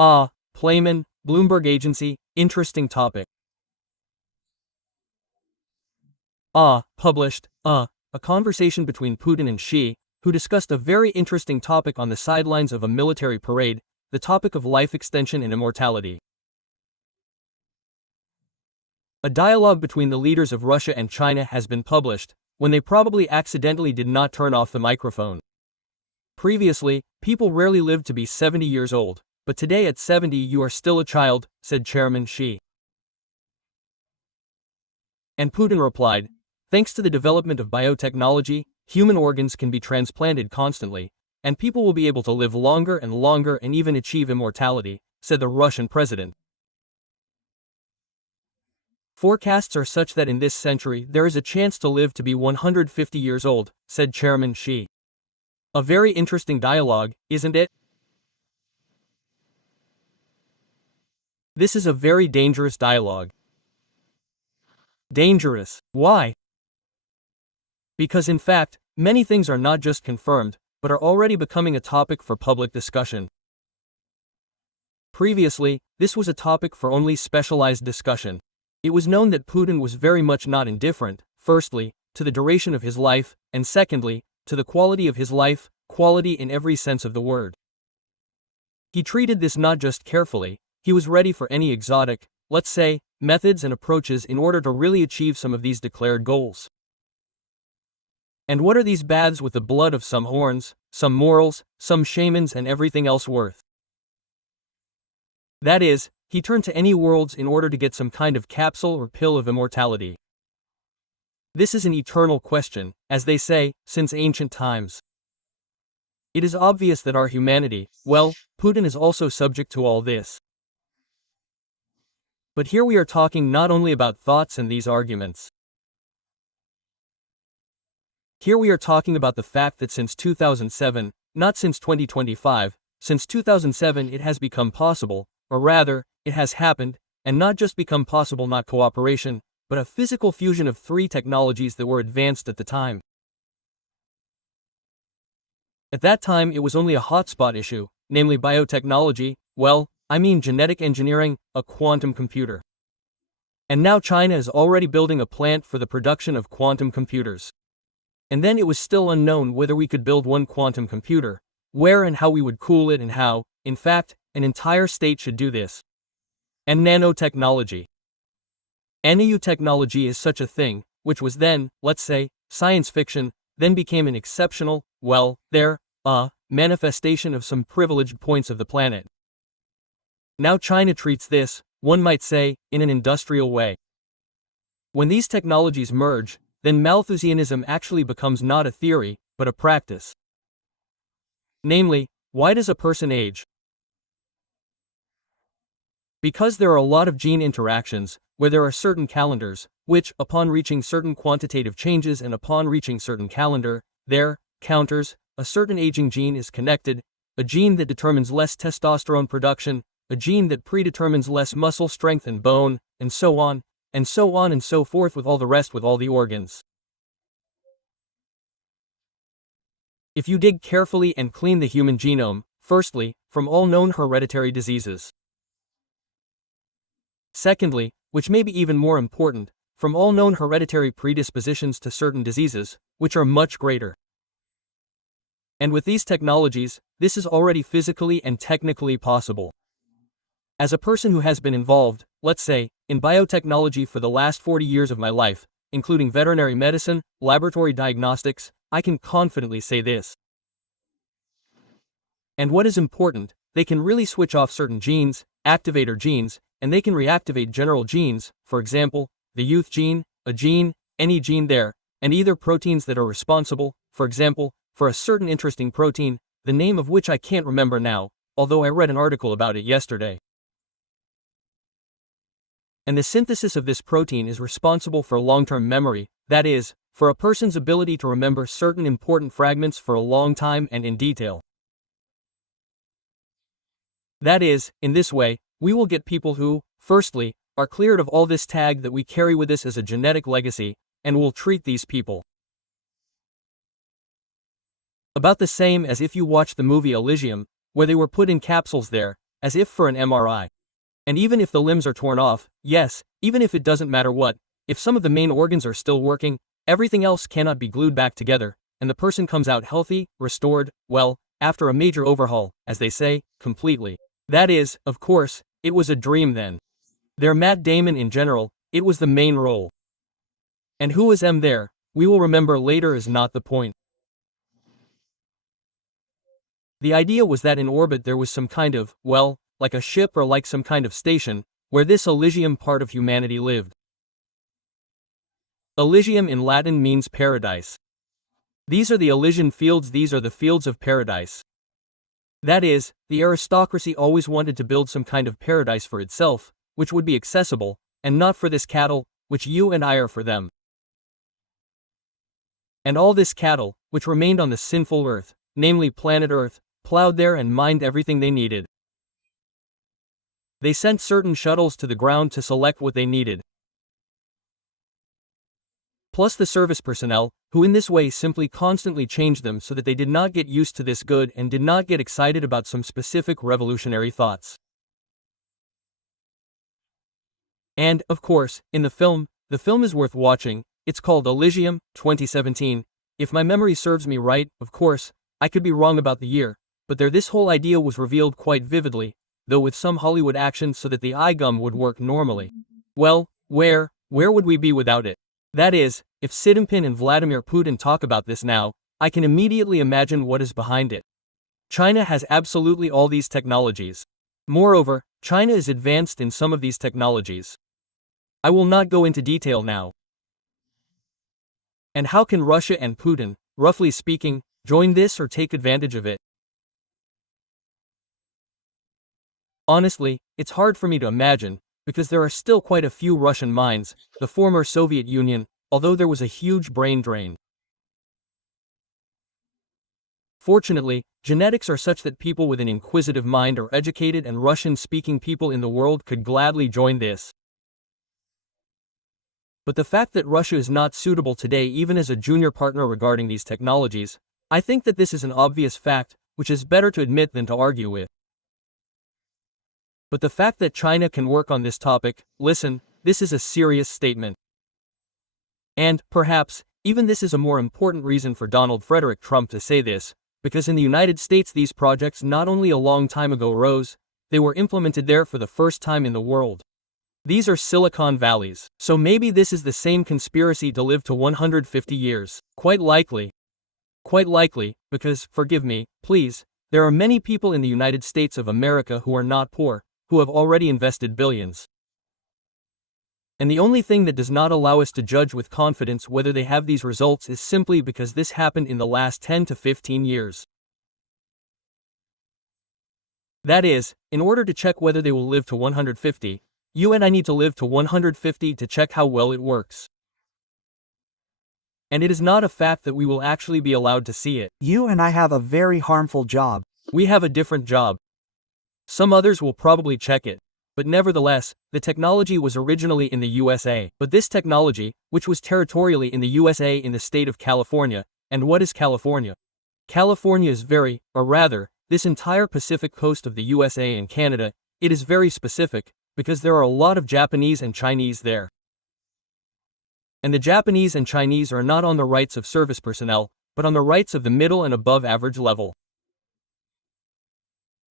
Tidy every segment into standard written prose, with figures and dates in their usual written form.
Playman, Bloomberg Agency, interesting topic. Published, a conversation between Putin and Xi, who discussed a very interesting topic on the sidelines of a military parade, the topic of life extension and immortality. A dialogue between the leaders of Russia and China has been published, when they probably accidentally did not turn off the microphone. Previously, people rarely lived to be 70 years old, but today at 70 you are still a child, said Chairman Xi. And Putin replied, thanks to the development of biotechnology, human organs can be transplanted constantly, and people will be able to live longer and even achieve immortality, said the Russian president. Forecasts are such that in this century there is a chance to live to be 150 years old, said Chairman Xi. A very interesting dialogue, isn't it? This is a very dangerous dialogue. Dangerous. Why? Because in fact, many things are not just confirmed, but are already becoming a topic for public discussion. Previously, this was a topic for only specialized discussion. It was known that Putin was very much not indifferent, firstly, to the duration of his life, and secondly, to the quality of his life, quality in every sense of the word. He treated this not just carefully, he was ready for any exotic, let's say, methods and approaches in order to really achieve some of these declared goals. And what are these baths with the blood of some horns, some morals, some shamans and everything else worth? That is, he turned to any worlds in order to get some kind of capsule or pill of immortality. This is an eternal question, as they say, since ancient times. It is obvious that our humanity, well, Putin is also subject to all this. But here we are talking not only about thoughts and these arguments. Here we are talking about the fact that since 2007, not since 2025, since 2007 it has become possible, or rather, it has happened, and not just become possible, not cooperation, but a physical fusion of three technologies that were advanced at the time. At that time it was only a hotspot issue, namely biotechnology, well, I mean genetic engineering, a quantum computer. And now China is already building a plant for the production of quantum computers. And then it was still unknown whether we could build one quantum computer, where and how we would cool it and how, in fact, an entire state should do this. And nanotechnology. Nanotechnology is such a thing, which was then, let's say, science fiction, then became an exceptional, well, manifestation of some privileged points of the planet. Now China treats this, one might say, in an industrial way. When these technologies merge, then Malthusianism actually becomes not a theory, but a practice. Namely, why does a person age? Because there are a lot of gene interactions, where there are certain calendars, which, upon reaching certain quantitative changes and upon reaching certain calendar, their counters, a certain aging gene is connected, a gene that determines less testosterone production, a gene that predetermines less muscle strength and bone, and so on, and so on and so forth with all the rest with all the organs. If you dig carefully and clean the human genome, firstly, from all known hereditary diseases. Secondly, which may be even more important, from all known hereditary predispositions to certain diseases, which are much greater. And with these technologies, this is already physically and technically possible. As a person who has been involved, let's say, in biotechnology for the last 40 years of my life, including veterinary medicine, laboratory diagnostics, I can confidently say this. And what is important, they can really switch off certain genes, activator genes, and they can reactivate general genes, for example, the youth gene, a gene, any gene there, and either proteins that are responsible, for example, for a certain interesting protein, the name of which I can't remember now, although I read an article about it yesterday. And the synthesis of this protein is responsible for long-term memory, that is, for a person's ability to remember certain important fragments for a long time and in detail. That is, in this way, we will get people who, firstly, are cleared of all this tag that we carry with us as a genetic legacy, and will treat these people about the same as if you watched the movie Elysium, where they were put in capsules there, as if for an MRI. And even if the limbs are torn off, yes, even if it doesn't matter what, if some of the main organs are still working, everything else cannot be glued back together, and the person comes out healthy, restored, well, after a major overhaul, as they say, completely. That is, of course, it was a dream then. Their Matt Damon in general, it was the main role. And who was M there, we will remember later is not the point. The idea was that in orbit there was some kind of, well, like a ship or like some kind of station, where this Elysium part of humanity lived. Elysium in Latin means paradise. These are the Elysian fields, these are the fields of paradise. That is, the aristocracy always wanted to build some kind of paradise for itself, which would be accessible, and not for this cattle, which you and I are for them. And all this cattle, which remained on the sinful earth, namely planet Earth, plowed there and mined everything they needed. They sent certain shuttles to the ground to select what they needed. Plus the service personnel, who in this way simply constantly changed them so that they did not get used to this good and did not get excited about some specific revolutionary thoughts. And, of course, in the film is worth watching. It's called Elysium, 2017. If my memory serves me right, of course, I could be wrong about the year, but there this whole idea was revealed quite vividly, though with some Hollywood action so that the eye gum would work normally. Well, where would we be without it? That is, if Xi Jinping and Vladimir Putin talk about this now, I can immediately imagine what is behind it. China has absolutely all these technologies. Moreover, China is advanced in some of these technologies. I will not go into detail now. And how can Russia and Putin, roughly speaking, join this or take advantage of it? Honestly, it's hard for me to imagine, because there are still quite a few Russian minds, the former Soviet Union, although there was a huge brain drain. Fortunately, genetics are such that people with an inquisitive mind are educated, and Russian-speaking people in the world could gladly join this. But the fact that Russia is not suitable today even as a junior partner regarding these technologies, I think that this is an obvious fact, which is better to admit than to argue with. But the fact that China can work on this topic, listen, this is a serious statement. And, perhaps, even this is a more important reason for Donald Frederick Trump to say this, because in the United States these projects not only a long time ago rose, they were implemented there for the first time in the world. These are Silicon Valleys, so maybe this is the same conspiracy to live to 150 years. Quite likely, because, forgive me, please, there are many people in the United States of America who are not poor, who have already invested billions. And the only thing that does not allow us to judge with confidence whether they have these results is simply because this happened in the last 10 to 15 years. That is, in order to check whether they will live to 150, you and I need to live to 150 to check how well it works. And it is not a fact that we will actually be allowed to see it. You and I have a very harmful job. We have a different job. Some others will probably check it. But nevertheless, the technology was originally in the USA. But this technology, which was territorially in the USA in the state of California, and what is California? California is very, or rather, this entire Pacific coast of the USA and Canada, it is very specific, because there are a lot of Japanese and Chinese there. And the Japanese and Chinese are not on the rights of service personnel, but on the rights of the middle and above average level.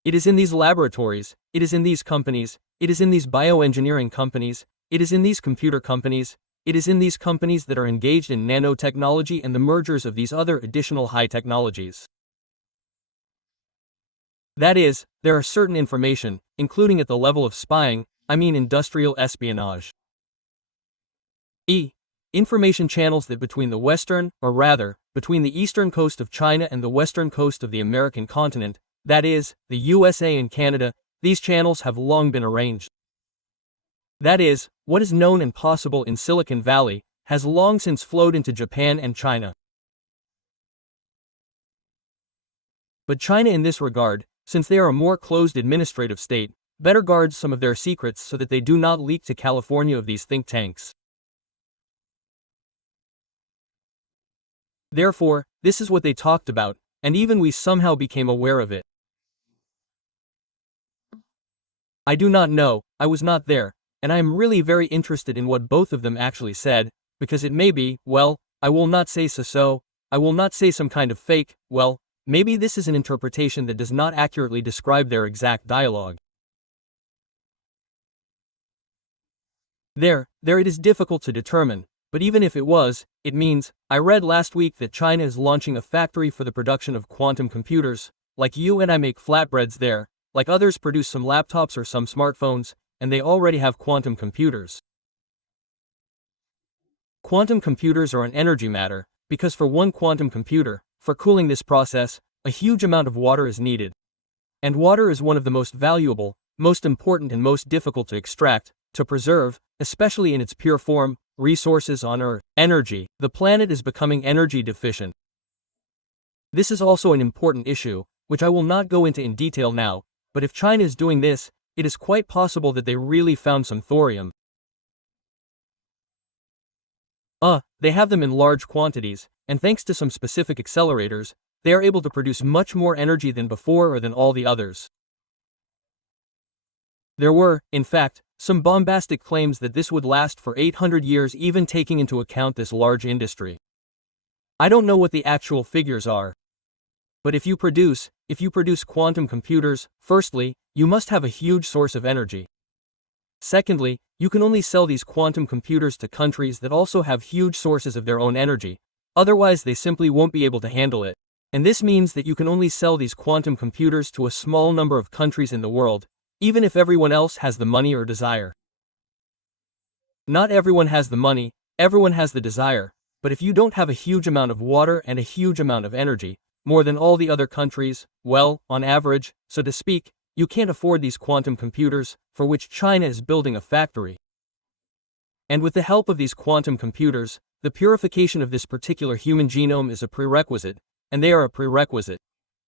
It is in these laboratories, it is in these companies, it is in these bioengineering companies, it is in these computer companies, it is in these companies that are engaged in nanotechnology and the mergers of these other additional high technologies. That is, there are certain information, including at the level of spying, I mean industrial espionage. Information channels that between the western, or rather, between the eastern coast of China and the western coast of the American continent, that is, the USA and Canada, these channels have long been arranged. That is, what is known and possible in Silicon Valley, has long since flowed into Japan and China. But China in this regard, since they are a more closed administrative state, better guards some of their secrets so that they do not leak to California of these think tanks. Therefore, this is what they talked about, and even we somehow became aware of it. I do not know, I was not there, and I am really very interested in what both of them actually said, because it may be, well, I will not say so, I will not say some kind of fake, well, maybe this is an interpretation that does not accurately describe their exact dialogue. There it is difficult to determine, but even if it was, it means, I read last week that China is launching a factory for the production of quantum computers, like you and I make flatbreads there, like others produce some laptops or some smartphones, and they already have quantum computers. Quantum computers are an energy matter, because for one quantum computer, for cooling this process, a huge amount of water is needed. And water is one of the most valuable, most important and most difficult to extract, to preserve, especially in its pure form, resources on Earth. Energy. The planet is becoming energy deficient. This is also an important issue, which I will not go into in detail now, but if China is doing this, it is quite possible that they really found some thorium. They have them in large quantities, and thanks to some specific accelerators, they are able to produce much more energy than before or than all the others. There were, in fact, some bombastic claims that this would last for 800 years, even taking into account this large industry. I don't know what the actual figures are. But if you produce quantum computers, firstly, you must have a huge source of energy. Secondly, you can only sell these quantum computers to countries that also have huge sources of their own energy, otherwise they simply won't be able to handle it. And this means that you can only sell these quantum computers to a small number of countries in the world, even if everyone else has the money or desire. Not everyone has the money, everyone has the desire, but if you don't have a huge amount of water and a huge amount of energy, more than all the other countries, well, on average, so to speak, you can't afford these quantum computers, for which China is building a factory. And with the help of these quantum computers, the purification of this particular human genome is a prerequisite, and they are a prerequisite.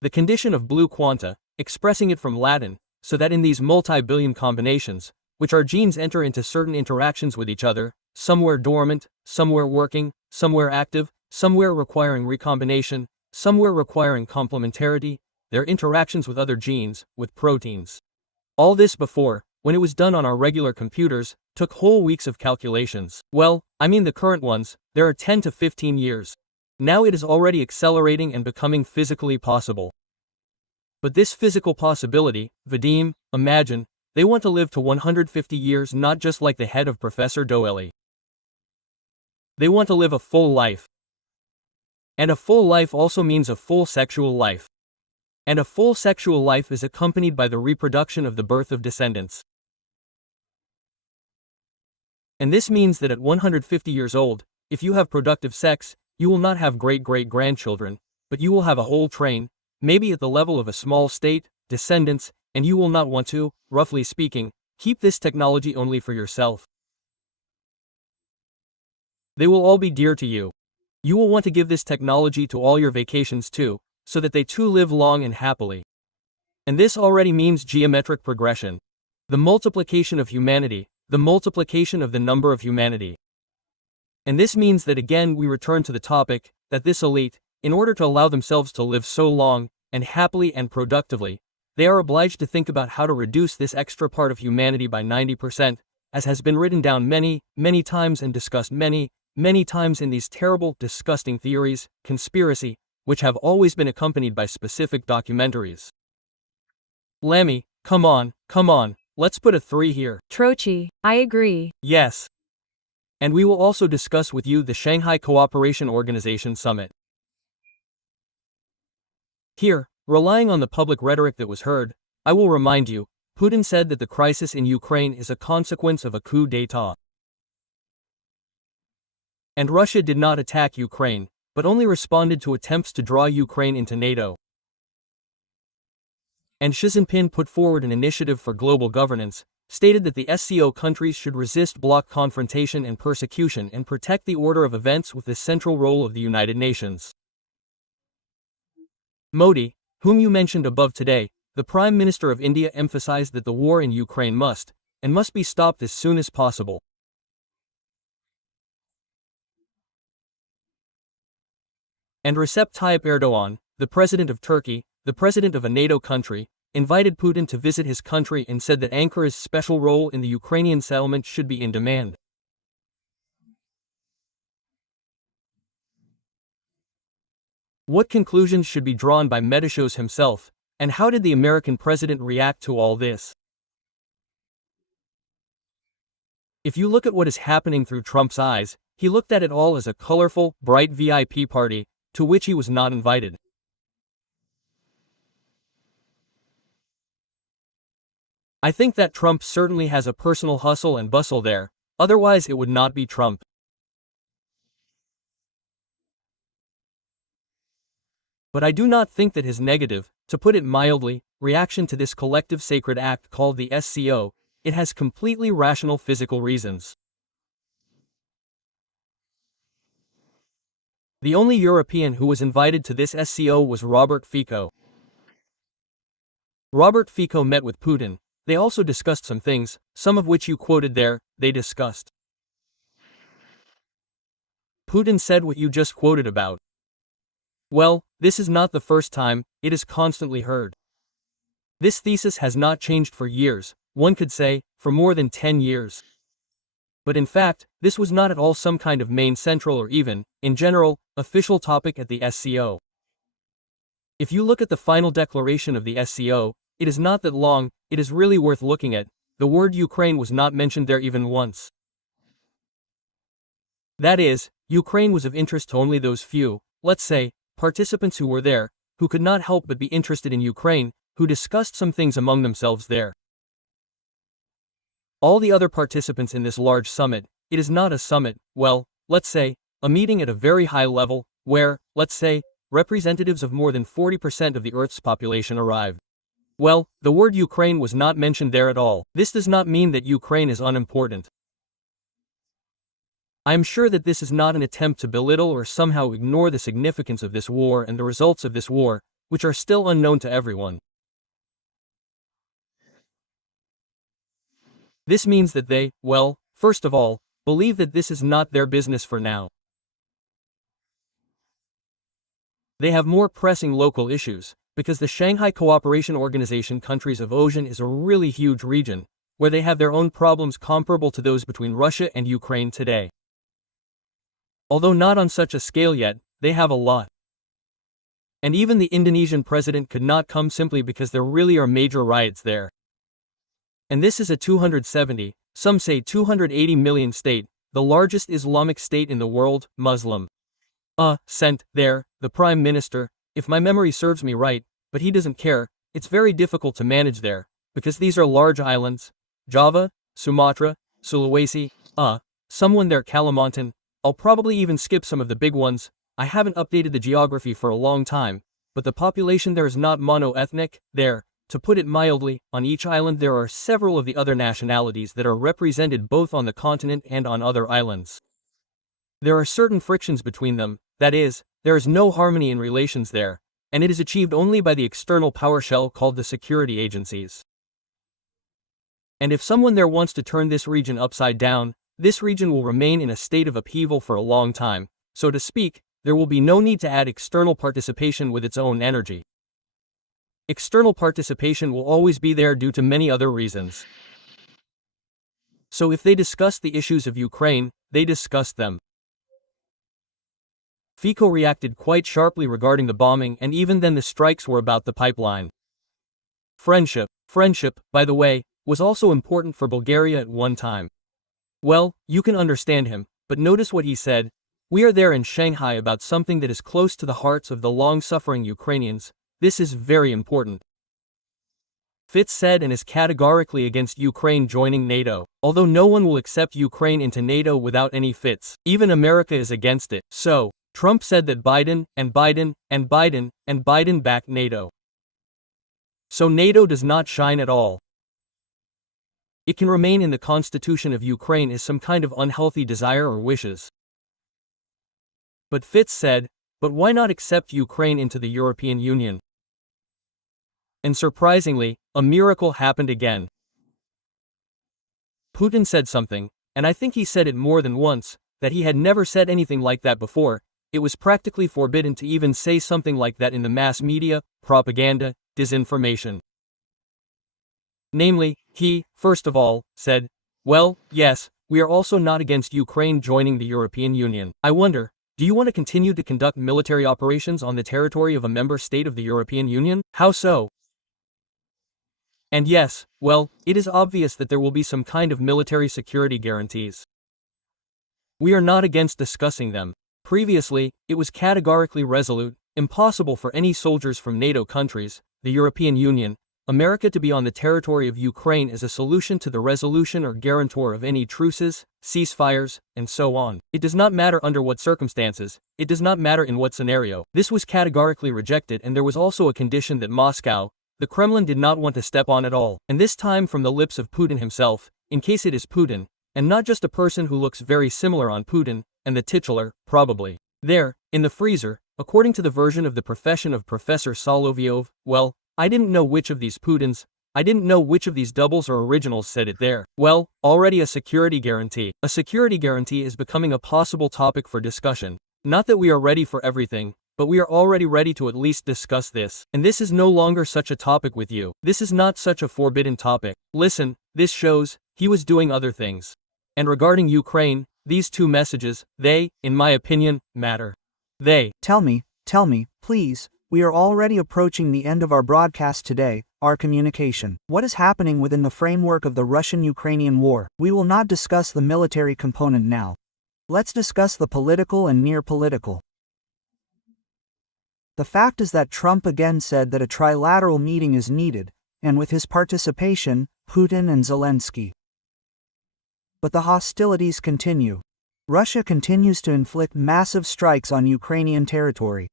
The condition of blue quanta, expressing it from Latin, so that in these multi-billion combinations, which our genes enter into certain interactions with each other, somewhere dormant, somewhere working, somewhere active, somewhere requiring recombination, somewhere requiring complementarity, their interactions with other genes, with proteins. All this before, when it was done on our regular computers, took whole weeks of calculations. Well, I mean the current ones, there are 10 to 15 years. Now it is already accelerating and becoming physically possible. But this physical possibility, Vadim, imagine, they want to live to 150 years, not just like the head of Professor Doelle. They want to live a full life. And a full life also means a full sexual life. And a full sexual life is accompanied by the reproduction of the birth of descendants. And this means that at 150 years old, if you have productive sex, you will not have great-great-grandchildren, but you will have a whole train, maybe at the level of a small state, descendants, and you will not want to, roughly speaking, keep this technology only for yourself. They will all be dear to you. You will want to give this technology to all your vacations too, so that they too live long and happily. And this already means geometric progression. The multiplication of humanity, the multiplication of the number of humanity. And this means that again we return to the topic, that this elite, in order to allow themselves to live so long, and happily and productively, they are obliged to think about how to reduce this extra part of humanity by 90%, as has been written down many, many times and discussed many, many times in these terrible, disgusting theories, conspiracy, which have always been accompanied by specific documentaries. Lammy, come on, let's put a 3 here. Trochi, I agree. Yes. And we will also discuss with you the Shanghai Cooperation Organization Summit. Here, relying on the public rhetoric that was heard, I will remind you, Putin said that the crisis in Ukraine is a consequence of a coup d'état. And Russia did not attack Ukraine, but only responded to attempts to draw Ukraine into NATO. And Xi Jinping put forward an initiative for global governance, stated that the SCO countries should resist bloc confrontation and persecution and protect the order of events with the central role of the United Nations. Modi, whom you mentioned above today, the Prime Minister of India, emphasized that the war in Ukraine must be stopped as soon as possible. And Recep Tayyip Erdogan, the president of Turkey, the president of a NATO country, invited Putin to visit his country and said that Ankara's special role in the Ukrainian settlement should be in demand. What conclusions should be drawn by Medvедев himself, and how did the American president react to all this? If you look at what is happening through Trump's eyes, he looked at it all as a colorful, bright VIP party, to which he was not invited. I think that Trump certainly has a personal hustle and bustle there, otherwise it would not be Trump. But I do not think that his negative, to put it mildly, reaction to this collective sacred act called the SCO, it has completely rational physical reasons. The only European who was invited to this SCO was Robert Fico. Robert Fico met with Putin. They also discussed some things, some of which you quoted there, they discussed. Putin said what you just quoted about. Well, this is not the first time, it is constantly heard. This thesis has not changed for years, one could say, for more than 10 years. But in fact, this was not at all some kind of main central or even, in general, official topic at the SCO. If you look at the final declaration of the SCO, it is not that long, it is really worth looking at. The word Ukraine was not mentioned there even once. That is, Ukraine was of interest to only those few, let's say, participants who were there, who could not help but be interested in Ukraine, who discussed some things among themselves there. All the other participants in this large summit, it is not a summit, well, let's say, a meeting at a very high level, where, let's say, representatives of more than 40% of the Earth's population arrived. Well, the word Ukraine was not mentioned there at all. This does not mean that Ukraine is unimportant. I am sure that this is not an attempt to belittle or somehow ignore the significance of this war and the results of this war, which are still unknown to everyone. This means that they, well, first of all, believe that this is not their business for now. They have more pressing local issues, because the Shanghai Cooperation Organization countries of ASEAN is a really huge region, where they have their own problems comparable to those between Russia and Ukraine today. Although not on such a scale yet, they have a lot. And even the Indonesian president could not come simply because there really are major riots there. And this is a 270, some say 280 million state, the largest Islamic state in the world, Muslim. Sent there, the prime minister, if my memory serves me right, but he doesn't care, it's very difficult to manage there, because these are large islands, Java, Sumatra, Sulawesi, someone there Kalimantan, I'll probably even skip some of the big ones, I haven't updated the geography for a long time, but the population there is not mono-ethnic, there, to put it mildly, on each island there are several of the other nationalities that are represented both on the continent and on other islands. There are certain frictions between them, that is, there is no harmony in relations there, and it is achieved only by the external power shell called the security agencies. And if someone there wants to turn this region upside down, this region will remain in a state of upheaval for a long time, so to speak, there will be no need to add external participation with its own energy. External participation will always be there due to many other reasons. So if they discuss the issues of Ukraine, they discussed them. Fico reacted quite sharply regarding the bombing, and even then the strikes were about the pipeline. Friendship, by the way, was also important for Bulgaria at one time. Well, you can understand him, but notice what he said. We are there in Shanghai about something that is close to the hearts of the long-suffering Ukrainians. This is very important. Fitz said and is categorically against Ukraine joining NATO, although no one will accept Ukraine into NATO without any Fitz. Even America is against it. So, Trump said that Biden backed NATO. So NATO does not shine at all. It can remain in the constitution of Ukraine as some kind of unhealthy desire or wishes. But Fitz said, but why not accept Ukraine into the European Union? And surprisingly, a miracle happened again. Putin said something, and I think he said it more than once, that he had never said anything like that before. It was practically forbidden to even say something like that in the mass media, propaganda, disinformation. Namely, he, first of all, said, well, yes, we are also not against Ukraine joining the European Union. I wonder, do you want to continue to conduct military operations on the territory of a member state of the European Union? How so? And yes, well, it is obvious that there will be some kind of military security guarantees. We are not against discussing them. Previously, it was categorically resolute, impossible for any soldiers from NATO countries, the European Union, America to be on the territory of Ukraine as a solution to the resolution or guarantor of any truces, ceasefires, and so on. It does not matter under what circumstances, it does not matter in what scenario. This was categorically rejected, and there was also a condition that Moscow, the Kremlin, did not want to step on at all. And this time from the lips of Putin himself, in case it is Putin, and not just a person who looks very similar on Putin, and the titular, probably. There, in the freezer, according to the version of the profession of Professor Solovyov, well, I didn't know which of these Putins, I didn't know which of these doubles or originals said it there. Well, already a security guarantee. A security guarantee is becoming a possible topic for discussion. Not that we are ready for everything, but we are already ready to at least discuss this. And this is no longer such a topic with you. This is not such a forbidden topic. Listen, this shows, he was doing other things. And regarding Ukraine, these two messages, they, in my opinion, matter. They. Tell me, please, we are already approaching the end of our broadcast today, our communication. What is happening within the framework of the Russian-Ukrainian war? We will not discuss the military component now. Let's discuss the political and near-political. The fact is that Trump again said that a trilateral meeting is needed, and with his participation, Putin and Zelensky. But the hostilities continue. Russia continues to inflict massive strikes on Ukrainian territory.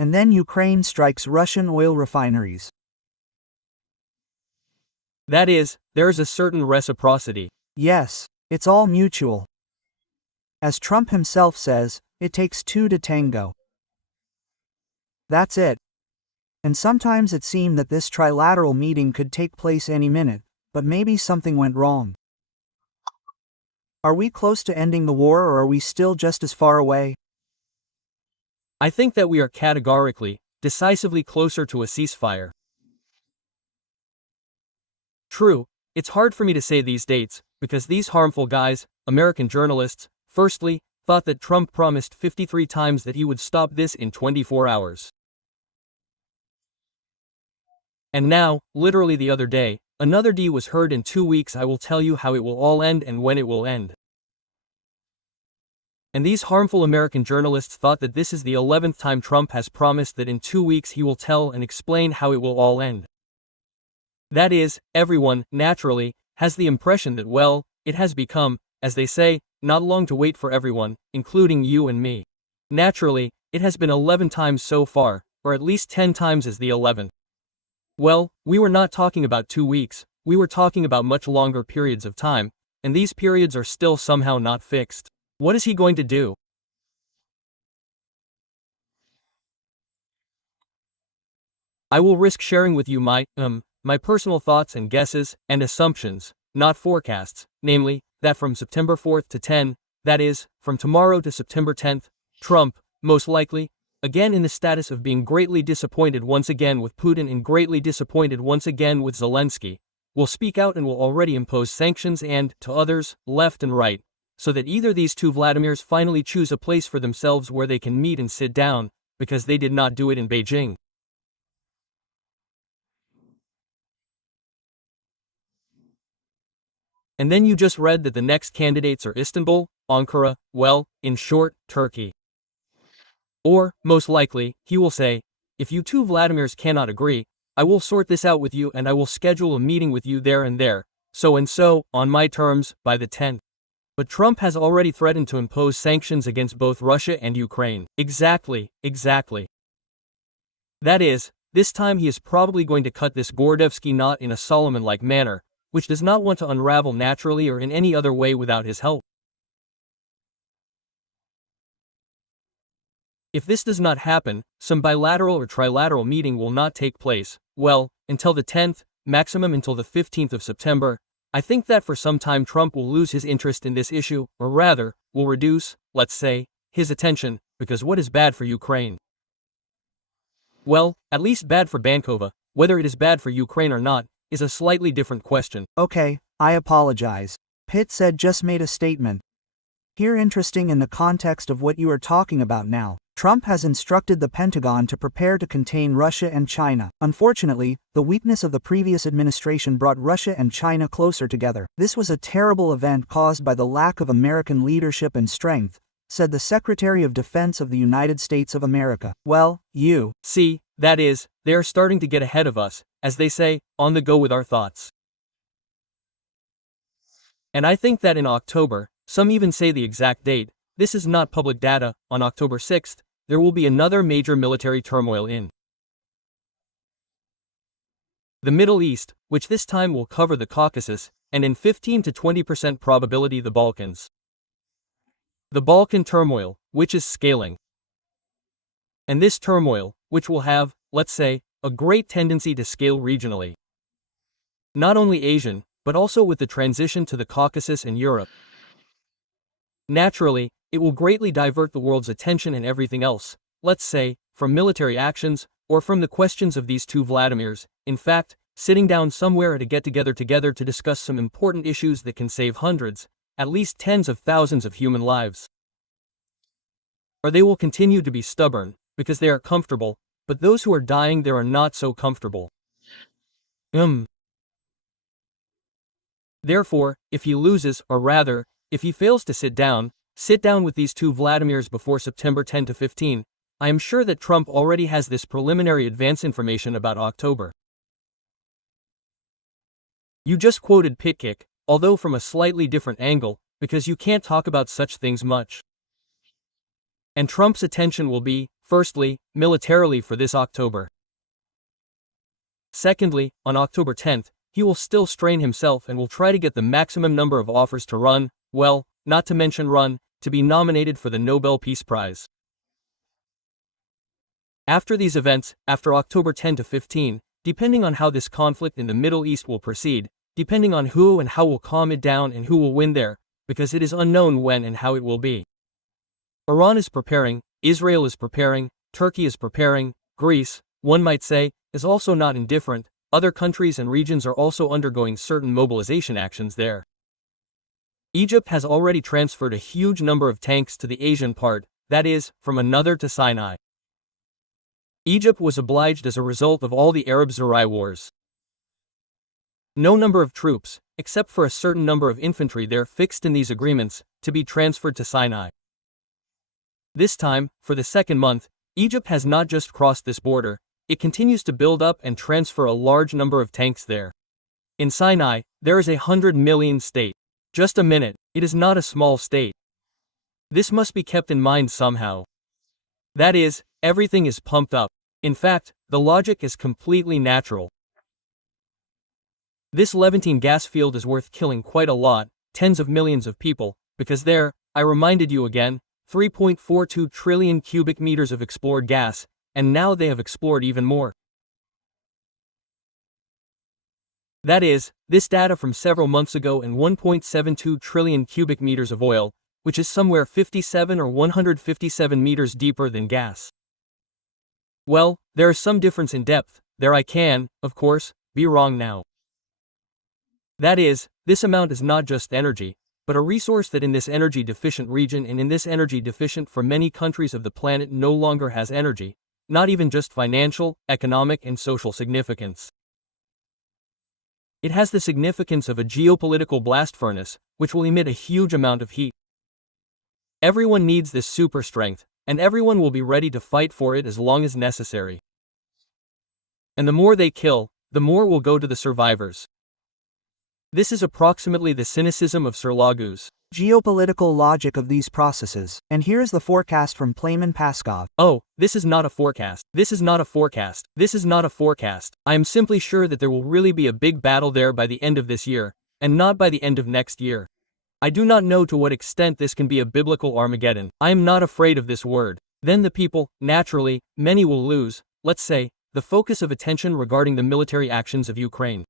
And then Ukraine strikes Russian oil refineries. That is, there is a certain reciprocity. Yes, it's all mutual. As Trump himself says, it takes two to tango. That's it. And sometimes it seemed that this trilateral meeting could take place any minute, but maybe something went wrong. Are we close to ending the war, or are we still just as far away? I think that we are categorically, decisively closer to a ceasefire. True, it's hard for me to say these dates, because these harmful guys, American journalists, firstly, thought that Trump promised 53 times that he would stop this in 24 hours. And now, literally the other day, another D was heard in 2 weeks. I will tell you how it will all end and when it will end. And these harmful American journalists thought that this is the 11th time Trump has promised that in 2 weeks he will tell and explain how it will all end. That is, everyone, naturally, has the impression that, well, it has become, as they say, not long to wait for everyone, including you and me. Naturally, it has been 11 times so far, or at least 10 times as the 11th. Well, we were not talking about 2 weeks, we were talking about much longer periods of time, and these periods are still somehow not fixed. What is he going to do? I will risk sharing with you my personal thoughts and guesses and assumptions, not forecasts, namely, that from September 4th to 10, that is, from tomorrow to September 10th, Trump, most likely, again in the status of being greatly disappointed once again with Putin and greatly disappointed once again with Zelensky, will speak out and will already impose sanctions and, to others, left and right, so that either these two Vladimirs finally choose a place for themselves where they can meet and sit down, because they did not do it in Beijing. And then you just read that the next candidates are Istanbul, Ankara, well, in short, Turkey. Or, most likely, he will say, if you two Vladimirs cannot agree, I will sort this out with you and I will schedule a meeting with you there and there, so and so, on my terms, by the 10th. But Trump has already threatened to impose sanctions against both Russia and Ukraine. Exactly. That is, this time he is probably going to cut this Gordievsky knot in a Solomon-like manner, which does not want to unravel naturally or in any other way without his help. If this does not happen, some bilateral or trilateral meeting will not take place, well, until the 10th, maximum until the 15th of September. I think that for some time Trump will lose his interest in this issue, or rather, will reduce, let's say, his attention, because what is bad for Ukraine? Well, at least bad for Bankova, whether it is bad for Ukraine or not, is a slightly different question. Okay, I apologize. Pitt said just made a statement. Here interesting in the context of what you are talking about now. Trump has instructed the Pentagon to prepare to contain Russia and China. Unfortunately, the weakness of the previous administration brought Russia and China closer together. This was a terrible event caused by the lack of American leadership and strength, said the Secretary of Defense of the United States of America. Well, you see, that is, they are starting to get ahead of us, as they say, on the go with our thoughts. And I think that in October, some even say the exact date, this is not public data, on October 6th, there will be another major military turmoil in the Middle East, which this time will cover the Caucasus, and in 15 to 20% probability the Balkans. The Balkan turmoil, which is scaling. And this turmoil, which will have, let's say, a great tendency to scale regionally. Not only Asian, but also with the transition to the Caucasus and Europe. Naturally, it will greatly divert the world's attention and everything else, let's say, from military actions, or from the questions of these two Vladimirs, in fact, sitting down somewhere at a get-together together to discuss some important issues that can save hundreds, at least tens of thousands of human lives. Or they will continue to be stubborn, because they are comfortable, but those who are dying there are not so comfortable. Therefore, if he loses, or rather, if he fails to sit down with these two Vladimirs before September 10 to 15, I am sure that Trump already has this preliminary advance information about October. You just quoted Pitkick, although from a slightly different angle, because you can't talk about such things much. And Trump's attention will be, firstly, militarily for this October. Secondly, on October 10th, he will still strain himself and will try to get the maximum number of offers to run, well, not to mention run, to be nominated for the Nobel Peace Prize. After these events, after October 10 to 15, depending on how this conflict in the Middle East will proceed, depending on who and how will calm it down and who will win there, because it is unknown when and how it will be. Iran is preparing, Israel is preparing, Turkey is preparing, Greece, one might say, is also not indifferent, other countries and regions are also undergoing certain mobilization actions there. Egypt has already transferred a huge number of tanks to the Asian part, that is, from another to Sinai. Egypt was obliged as a result of all the Arab-Zarai wars. No number of troops, except for a certain number of infantry there fixed in these agreements, to be transferred to Sinai. This time, for the second month, Egypt has not just crossed this border, it continues to build up and transfer a large number of tanks there. In Sinai, there is 100 million state. Just a minute, it is not a small state. This must be kept in mind somehow. That is, everything is pumped up. In fact, the logic is completely natural. This Levantine gas field is worth killing quite a lot, tens of millions of people, because there, I reminded you again, 3.42 trillion cubic meters of explored gas, and now they have explored even more. That is, this data from several months ago and 1.72 trillion cubic meters of oil, which is somewhere 57 or 157 meters deeper than gas. Well, there is some difference in depth, there I can, of course, be wrong now. That is, this amount is not just energy, but a resource that in this energy-deficient region and in this energy-deficient for many countries of the planet no longer has energy, not even just financial, economic and social significance. It has the significance of a geopolitical blast furnace, which will emit a huge amount of heat. Everyone needs this super strength, and everyone will be ready to fight for it as long as necessary. And the more they kill, the more will go to the survivors. This is approximately the cynicism of Sir Lagu's geopolitical logic of these processes. And here is the forecast from Playman Paskov. Oh, this is not a forecast. This is not a forecast. This is not a forecast. I am simply sure that there will really be a big battle there by the end of this year, and not by the end of next year. I do not know to what extent this can be a biblical Armageddon. I am not afraid of this word. Then the people, naturally, many will lose, let's say, the focus of attention regarding the military actions of Ukraine.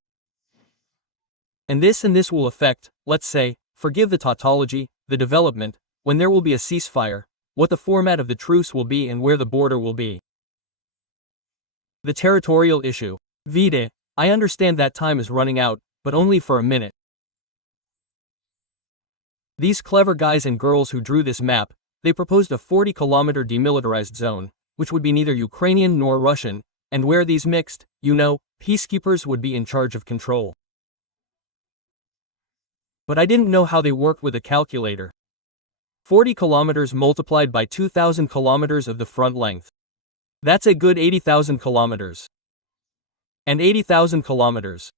And this will affect, let's say, forgive the tautology, the development, when there will be a ceasefire, what the format of the truce will be and where the border will be. The territorial issue. Vide, I understand that time is running out, but only for a minute. These clever guys and girls who drew this map, they proposed a 40-kilometer demilitarized zone, which would be neither Ukrainian nor Russian, and where these mixed, peacekeepers would be in charge of control. But I didn't know how they worked with a calculator. 40 kilometers multiplied by 2,000 kilometers of the front length. That's a good 80,000 kilometers. And 80,000 kilometers.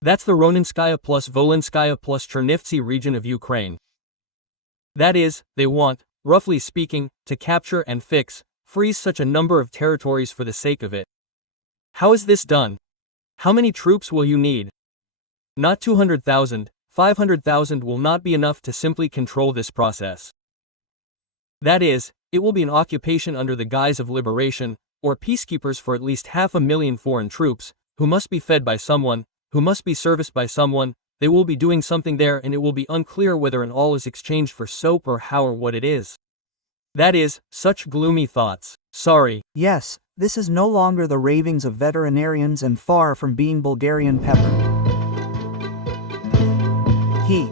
That's the Ronenskaya plus Volenskaya plus Chernivtsi region of Ukraine. That is, they want, roughly speaking, to capture and freeze such a number of territories for the sake of it. How is this done? How many troops will you need? Not 200,000, 500,000 will not be enough to simply control this process. That is, it will be an occupation under the guise of liberation, or peacekeepers for at least 500,000 foreign troops, who must be fed by someone, who must be serviced by someone, they will be doing something there and it will be unclear whether an all is exchanged for soap or how or what it is. That is, such gloomy thoughts. Sorry. Yes, this is no longer the ravings of veterinarians and far from being Bulgarian pepper. He